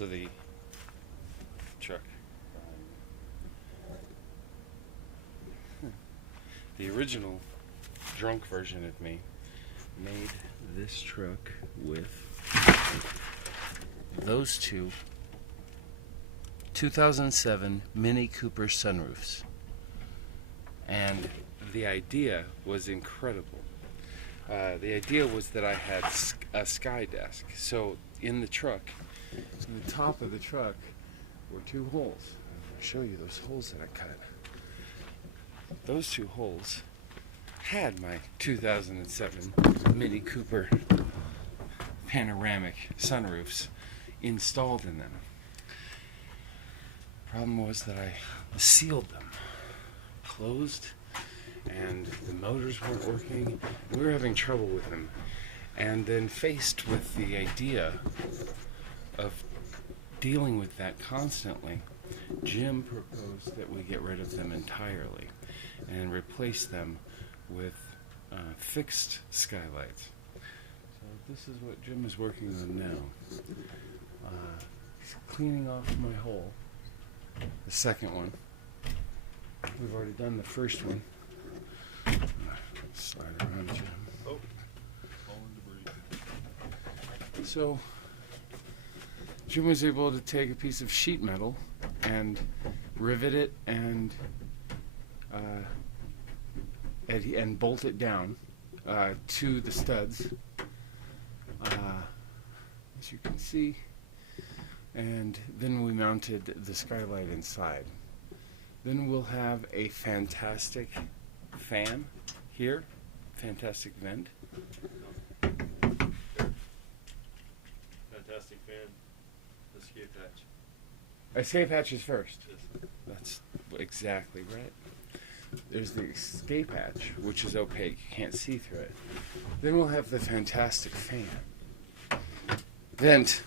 So the truck, the original drunk version of me made this truck with those two 2007 Mini Cooper sunroofs, and the idea was incredible. The idea was that I had a sky desk. So in the truck, in the top of the truck, were two holes. I'll show you those holes that I cut. Those two holes had my 2007 Mini Cooper panoramic sunroofs installed in them. Problem was that I sealed them closed, and the motors weren't working. We were having trouble with them. And then faced with the idea of dealing with that constantly, Jim proposed that we get rid of them entirely and replace them with fixed skylights. So this is what Jim is working on now. He's cleaning off my hole, the second one. We've already done the first one. Slide around, Jim. Oh, falling debris. So Jim was able to take a piece of sheet metal and rivet it and bolt it down to the studs, as you can see, and then we mounted the skylight inside. Then we'll have a fantastic fan here, fantastic vent. Fantastic fan. Escape hatch. Escape hatch is first. Yes. That's exactly right. There's the escape hatch, which is opaque. You can't see through it. Then we'll have the fantastic fan. Vent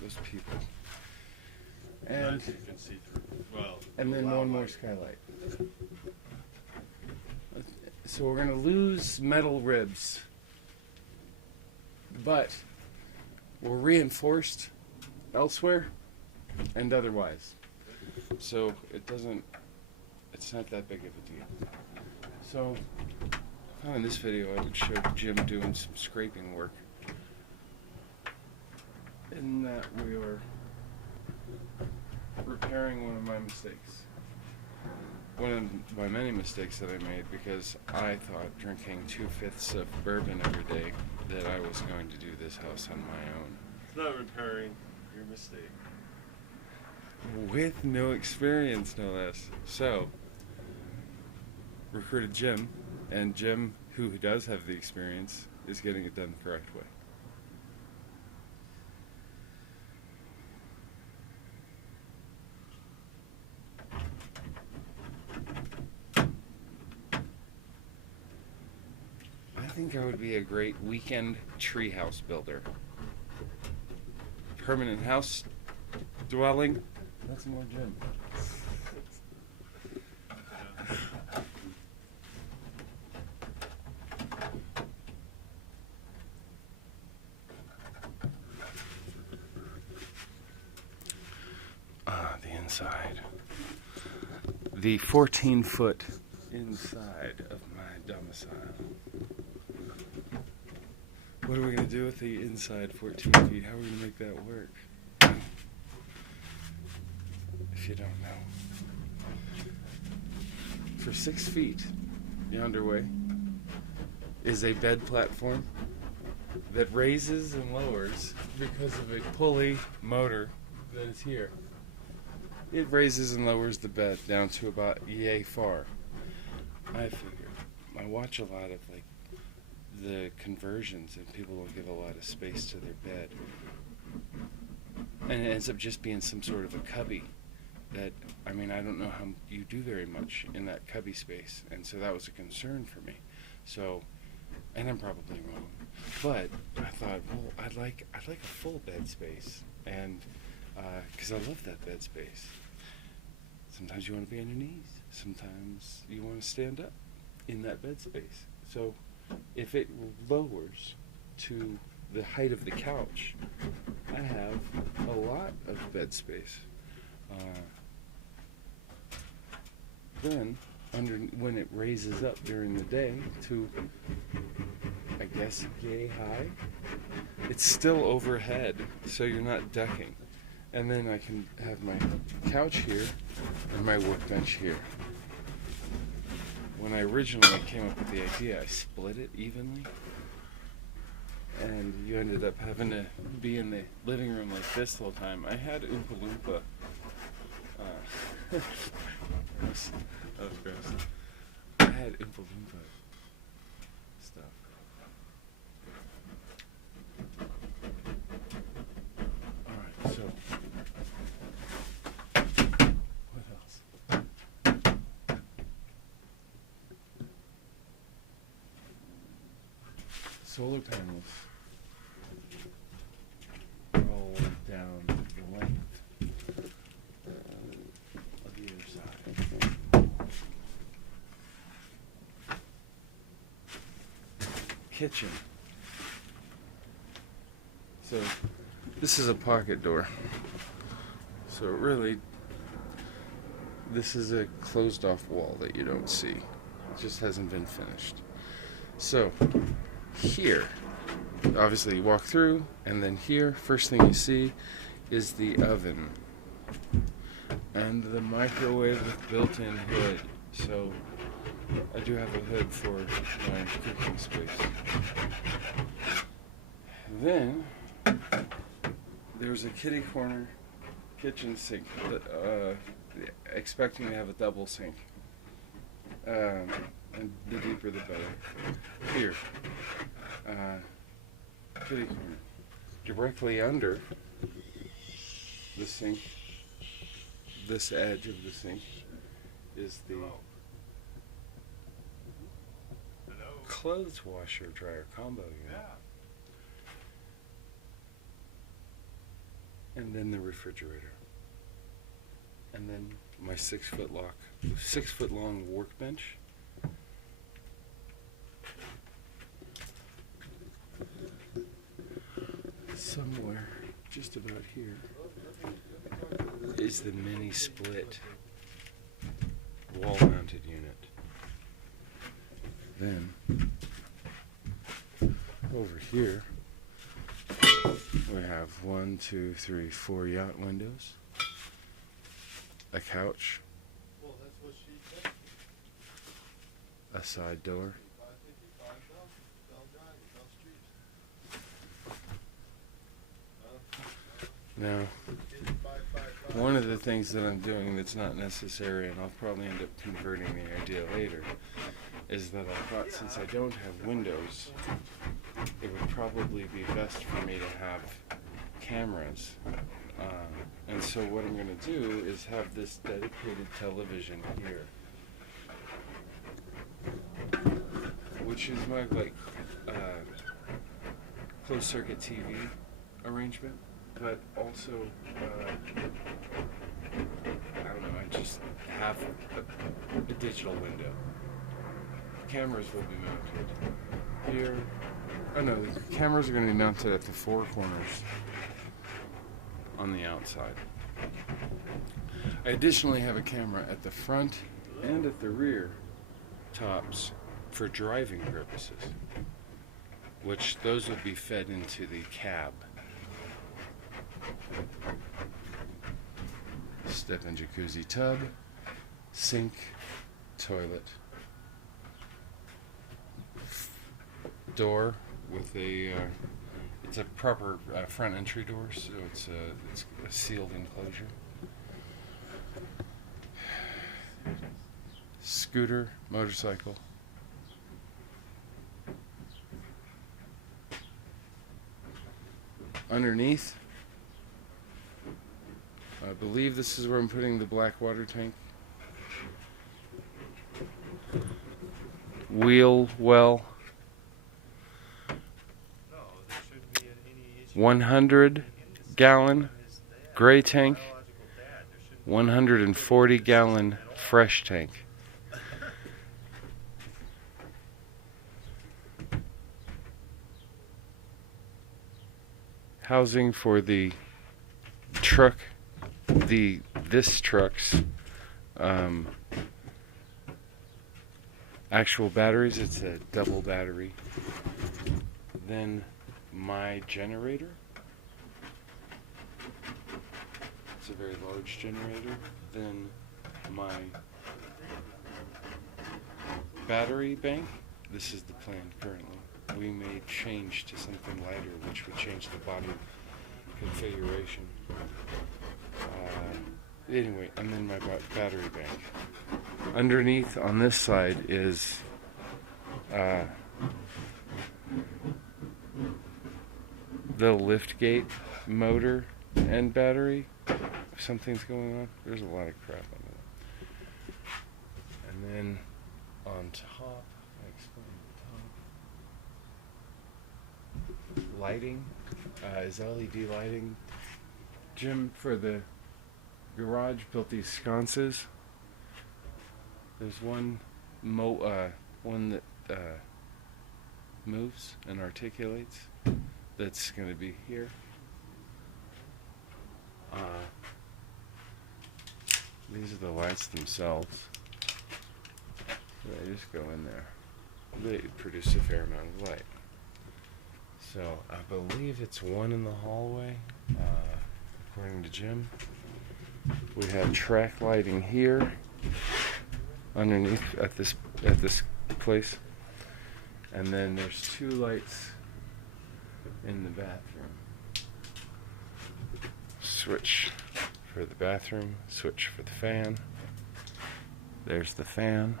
those people. And you can see through. Well, and then one more skylight. So we're going to lose metal ribs, but we're reinforced elsewhere and otherwise. So it's not that big of a deal. So in this video I would show Jim doing some scraping work, in that we are repairing one of my mistakes. One of my many mistakes that I made, because I thought drinking 2/5 of bourbon every day that I was going to do this house on my own. it's not repairing your mistake. With no experience, no less. So, recruited Jim, and Jim, who does have the experience, is getting it done the correct way. I think I would be a great weekend treehouse builder. Permanent house dwelling. That's more Jim. The inside. The 14-foot inside of my domicile. What are we going to do with the inside 14 feet? How are we going to make that work? If you don't know. For 6 feet, yonder way, is a bed platform that raises and lowers because of a pulley motor that is here. It raises and lowers the bed down to about yay far. I figure I watch a lot of the conversions, and people don't give a lot of space to their bed, and it ends up just being some sort of a cubby that, I don't know how you do very much in that cubby space, and so that was a concern for me. So, and I'm probably wrong, but I thought, well, I'd like a full bed space, and because I love that bed space. Sometimes you want to be on your knees, sometimes you want to stand up in that bed space. So if it lowers to the height of the couch, I have a lot of bed space. Then, when it raises up during the day to, I guess, yay high, it's still overhead, so you're not ducking. And then I can have my couch here and my workbench here. When I originally came up with the idea, I split it evenly. And you ended up having to be in the living room like this the whole time. I had Oompa Loompa. That was gross. I had Oompa Loompa stuff. Alright, so what else? Solar panels roll down the length of the other side. Kitchen. So this is a pocket door. So really, this is a closed off wall that you don't see. It just hasn't been finished. So here, obviously you walk through, and then here, first thing you see is the oven and the microwave with built-in hood. So I do have a hood for my cooking space. Then there's a kitty corner kitchen sink, expecting to have a double sink. And the deeper the better. Here, kitty corner. Directly under the sink, this edge of the sink, is the clothes washer dryer combo unit. And then the refrigerator. And then my 6 foot long workbench. Somewhere, just about here, is the mini split wall mounted unit. Then, over here, we have 1, 2, 3, 4 yacht windows, a couch, a side door. Now, one of the things that I'm doing that's not necessary, and I'll probably end up converting the idea later, is that I thought since I don't have windows, it would probably be best for me to have cameras. And so what I'm going to do is have this dedicated television here, which is my closed circuit TV arrangement. But also, I don't know, I just have a digital window. Cameras will be mounted here. Oh no, the cameras are going to be mounted at the 4 corners on the outside. I additionally have a camera at the front and at the rear tops for driving purposes, which those will be fed into the cab. Step-in jacuzzi tub, sink, toilet, door with it's a proper front entry door, so it's a sealed enclosure. Scooter, motorcycle. Underneath, I believe this is where I'm putting the black water tank. Wheel well. 100 gallon gray tank. 140 gallon fresh tank. housing for the truck, this truck's actual batteries. It's a double battery. Then my generator. It's a very large generator. Then my battery bank. This is the plan currently. We may change to something lighter, which would change the body configuration. Anyway, and then my battery bank. Underneath on this side is the lift gate motor and battery. If something's going on, there's a lot of crap on it. And then on top, I explained the top. Lighting is LED lighting. Jim, for the garage, built these sconces. There's one that moves and articulates. That's going to be here. These are the lights themselves. They just go in there. They produce a fair amount of light. So I believe it's one in the hallway, according to Jim. We have track lighting here, underneath at this place, and then there's two lights in the bathroom. Switch for the bathroom, switch for the fan. There's the fan.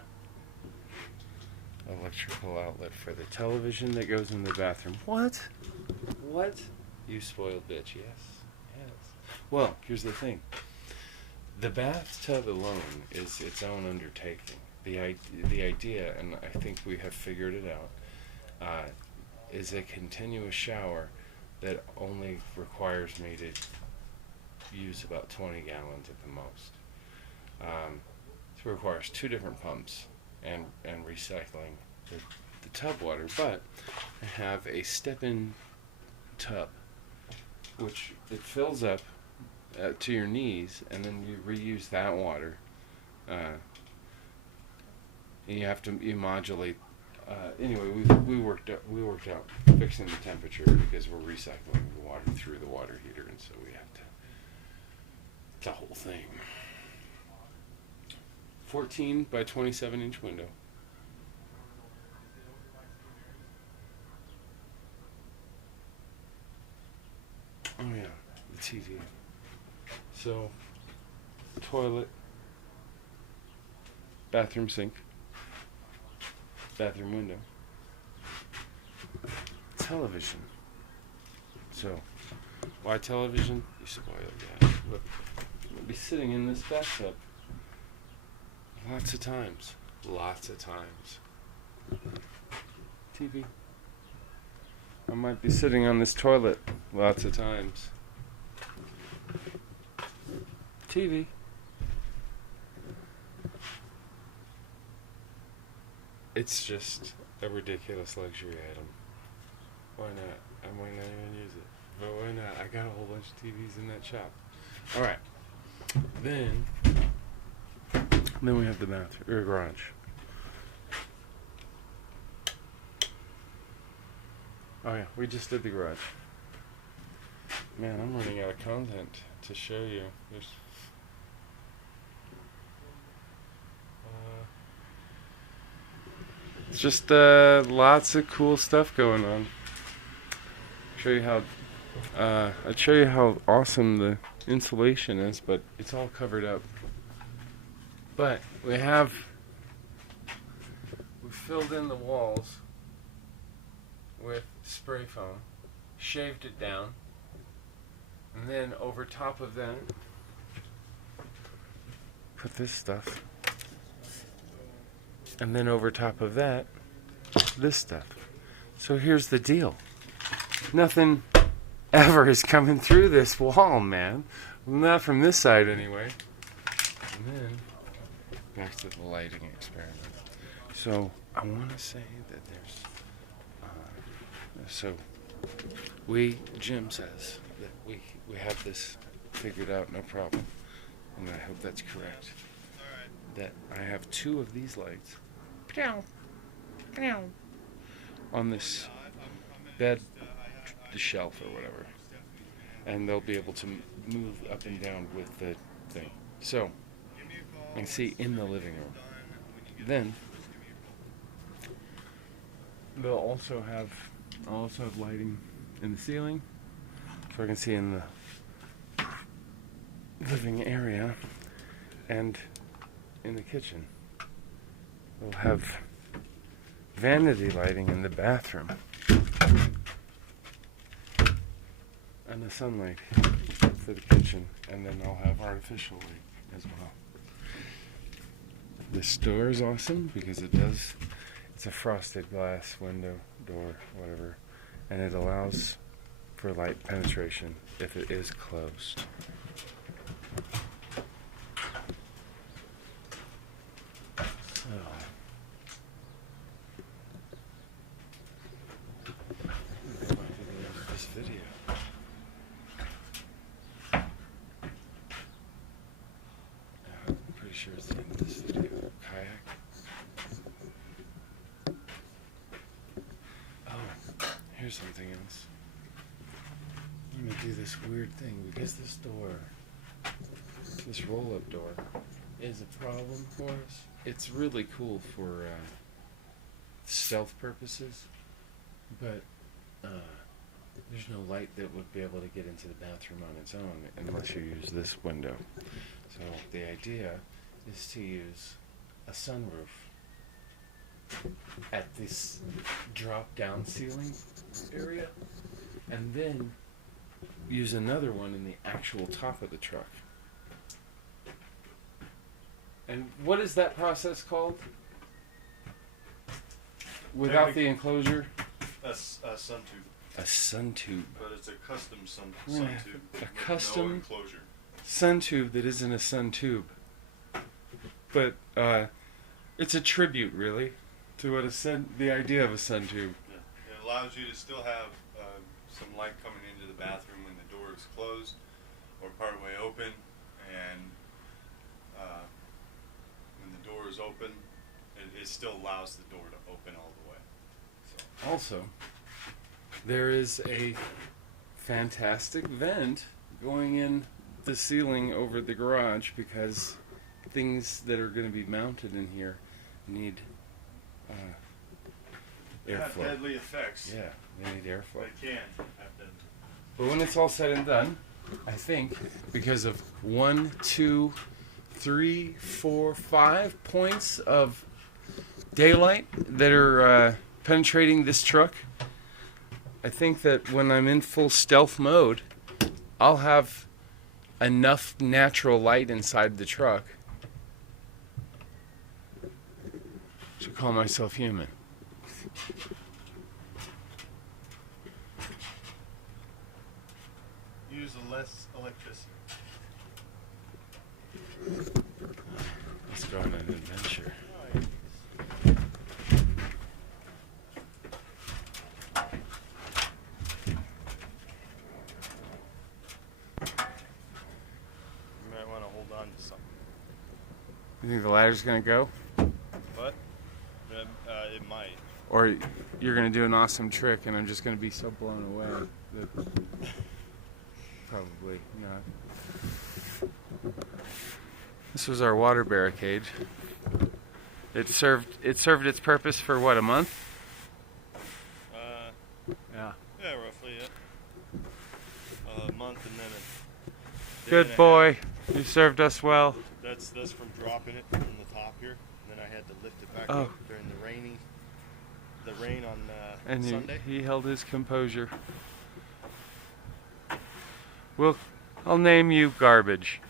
Electrical outlet for the television that goes in the bathroom. What? What? You spoiled bitch, yes. Yes. Well, here's the thing. The bathtub alone is its own undertaking. The idea, and I think we have figured it out, is a continuous shower that only requires me to use about 20 gallons at the most. It requires 2 different pumps and recycling the tub water, but I have a step-in tub, which it fills up to your knees, and then you reuse that water. And you modulate. Anyway, we worked out fixing the temperature because we're recycling the water through the water heater, and so we have to. The whole thing. 14 by 27 inch window. Oh yeah, the TV. So, toilet, bathroom sink, bathroom window, television. So, why television? You spoiled that. Look, I'll be sitting in this bathtub lots of times. Lots of times. TV. I might be sitting on this toilet lots of times. TV. It's just a ridiculous luxury item. Why not? I might not even use it. But why not? I got a whole bunch of TVs in that shop. Alright. Then we have the bathroom, or garage. Oh yeah, we just did the garage. Man, I'm running out of content to show you. There's it's just lots of cool stuff going on. Show you how I'd show you how awesome the insulation is, but it's all covered up. But we filled in the walls with spray foam, shaved it down, and then over top of that, put this stuff, and then over top of that, this stuff. So here's the deal. Nothing ever is coming through this wall, man. Not from this side, anyway. And then, back to the lighting experiment. So, I want to say that there's... so, Jim says that we have this figured out, no problem. And I hope that's correct. That I have 2 of these lights on this bed, the shelf or whatever. And they'll be able to move up and down with the thing. So, I can see in the living room. Then, they'll also have, I'll also have lighting in the ceiling, so I can see in the living area and in the kitchen. We'll have vanity lighting in the bathroom and the sunlight for the kitchen, and then I'll have artificial light as well. This door is awesome because it's a frosted glass window, door, whatever, and it allows for light penetration if it is closed. This video. I'm pretty sure it's the end of this video. Kayak. Oh, here's something else. I'm gonna do this weird thing because this door, this roll-up door, is a problem for us. It's really cool for stealth purposes, but there's no light that would be able to get into the bathroom on its own unless you use this window. So the idea is to use a sunroof at this drop-down ceiling area, and then use another one in the actual top of the truck. And what is that process called? Without the enclosure? A sun tube. A sun tube. But it's a custom sun Yeah, tube. a with custom no enclosure. sun tube that isn't a sun tube. But it's a tribute, really, to what the idea of a sun tube. Yeah. It allows you to still have some light coming into the bathroom when the door is closed or partway open, and when the door is open, it still allows the door to open all the way. So. Also, there is a fantastic vent going in the ceiling over the garage because things that are going to be mounted in here need They have airflow. deadly effects. Yeah, they need airflow. They can have deadly. But when it's all said and done, I think because of 1, 2, 3, 4, 5 points of daylight that are penetrating this truck, I think that when I'm in full stealth mode, I'll have enough natural light inside the truck to call myself human. Use less electricity. Let's go on an adventure. You might want to hold on to something. You think the ladder's gonna go? But it might. Or you're gonna do an awesome trick and I'm just gonna be so blown away that probably not. This was our water barricade. It served its purpose for what, a month? Yeah. Yeah, roughly, yeah. A month and then a day Good and a boy. half. You served us well. That's from dropping it from the top here. And then I had to lift it back Oh. up during the rain on And Sunday. he held his composure. I'll name you Garbage.